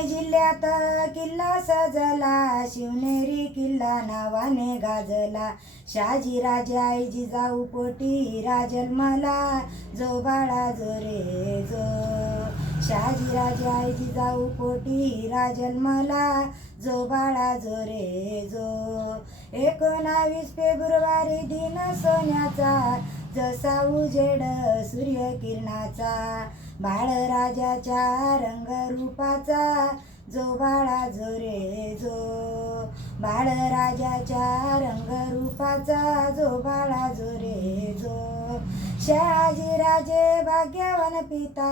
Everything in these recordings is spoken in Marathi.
पुणे जिल्ह्यात किल्ला सजला, शिवनेरी किल्ला नावाने गाजला. शहाजीराजे आई जिजाऊ पोटी हिरा जन्मला, जो बाळा जो रे जो. शहाजीराजे आई जिजाऊ पोटी हिरा जन्मला, जो बाळा जो रे जो. 19 फेब्रुवारी दिन सोन्याचा, जसा उजेड सूर्यकिरणाचा. बाळराजाच्या रंगरूपाचा, जो बाळा जो रे जो. बाळराजाच्या रंगरूपाचा, जो बाळा जो रे जो. शहाजीराजे भाग्यवान पिता,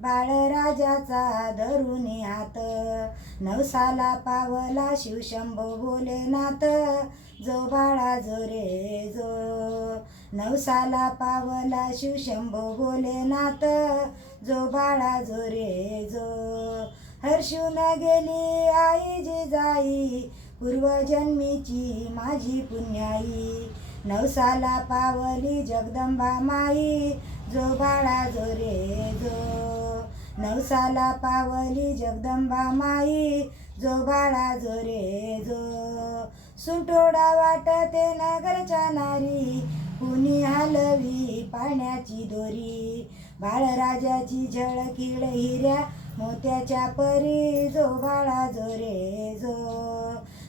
बाळराजाचा धरुनी हात. नवसाला पावला शिवशंभो भोलेनाथ, जो बाळा जो रे जो. नवसाला पावला शिवशंभो भोलेनाथ, जो बाळा जो रे जो. हर्षून गेली आई जिजाई, पूर्वजन्मीची माझी पुण्याई. नवसाला पावली जगदंबा माई, जो बाळा जो रे जो. नवसाला पावली जगदंबा माई, जो बाळा जो रे जो. सुटोडा वाटते नगरच्या नारी, कुणी हलवी पाण्याची दोरी. बाळराजाची झळकीळ हिऱ्या मोत्याच्या परी, जो बाळा जो रे जो.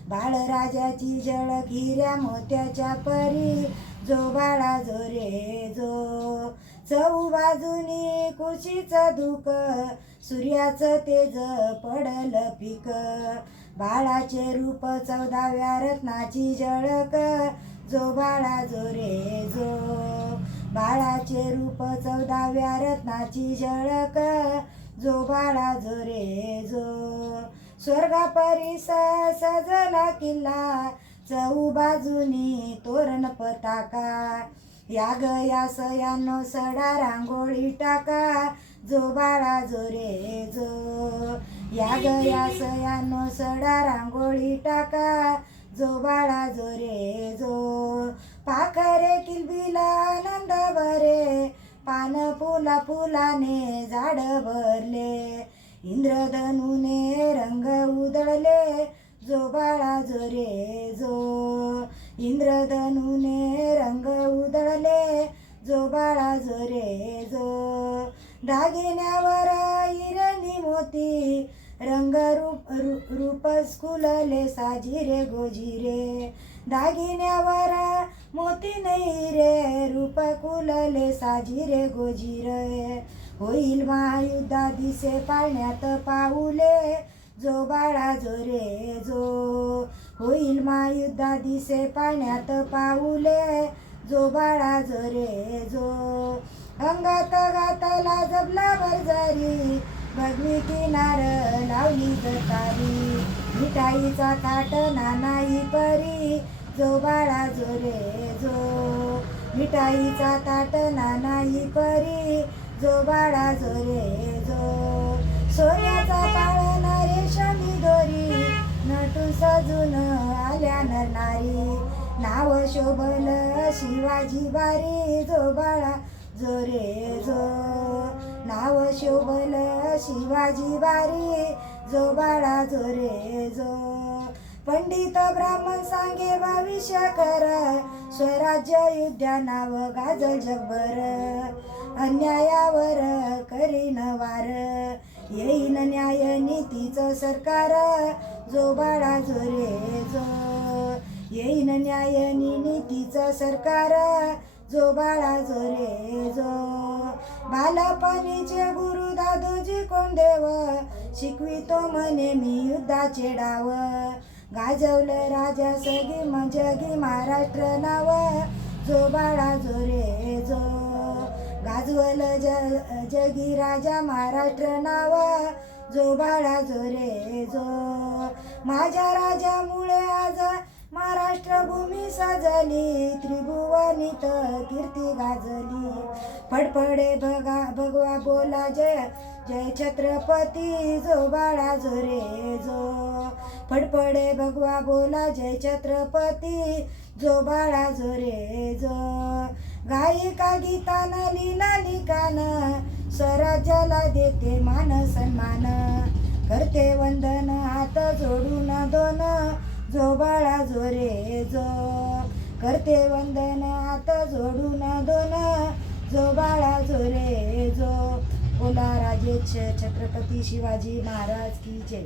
बाळराजाची झळक हिऱ्या मोत्याच्या परी, जो बाळा जो रे जो. चहूबाजूनी कुशीचं धुक, सूर्याचं तेज पडल फिक. बाळाचे रूप 14व्या रत्नाची झळक, जो बाळा जो रे जो. बाळाचे रूप 14व्या रत्नाची झळक, जो बाळा जो रे जो. स्वर्गापरी सजला किल्ला, चहूबाजूनी तोरण पताका. या गया सयानो सडा रांगोळी टाका, जो बाळा जो रे जो. या गया सयानो सडा रांगोळी टाका, जो बाळा जो रे जो. पाखरे किलबिला आनंद भरे, पान फुला फुलाने झाड भरले. इंद्रधनुने रंग उधळले, जो बाळा जो रे जो. इंद्रधनुने रंग उधळले, जो बाळा जो रे जो. दागिन्यावर हिरणी मोती, रंग रूप स्फुलले साजिरे गोजिरे. दागिन्यावर मोती नाही रे, रूप कुलले साजिरे गोजिरे. होईल महायुद्धा दिसे पाळण्यात पाऊले, जो बाळा जो रे जो. होईल महायुद्धा दिसे पाळण्यात पाऊले, जो बाळा जो रे जो. अंगात घातला जबला बरजारी, भगवी किनार लावली जतारी. मिठाईचा ताट नानाई परी, जो बाळा जो रे जो. मिठाईचा ताट नानाई परी, जो बाळा जो रे जो. सोन्याचा पाळणा रेशमी दोरी, नटून सजून आल्या नरनारी. नाव शोभल शिवाजी बारी, जो बाळा जो रे जो. नाव शोभल शिवाजी बारी, जो बाळा जो रे जो. पंडित ब्राह्मण सांगे भविष्य कर, स्वराज्य युद्धा नाव गाजल जगभर. अन्यायावर करीन वार, येईन न्याय नीतीचं सरकार, जो बाळा जो रे जो. येईन न्याय नीतीचं सरकार, जो बाळा जो रे जो. बालपणीचे गुरु दादोजी कोंडदेव, शिकवितो म्हणे मी युद्धाचे डाव. गाजवलं राजा सगी जगी महाराष्ट्र नाव, जो बाळा जो रे जो. गाजवलं जगी राजा महाराष्ट्र नाव, जो बाळा जो रे जो. माझ्या राजामुळे आज महाराष्ट्र भूमी सजली, त्रिभुवनीत कीर्ती गाजली. फडफडे भगवा बोला जय जय छत्रपती, जो बाळा जो रे जो. फडफडे भगवा बोला जय छत्रपती, जो बाळा जो रे जो. गायिका गीतानं लिहिला लिखाण, स्वराज्याला देते मान सन्मान. करते वंदन हात जोडून दोन जो बाळा जो रे जो करते वंदन हात जोडून दोन जो बाळा जो रे जो बोला राजे छत्रपती शिवाजी महाराज की जय.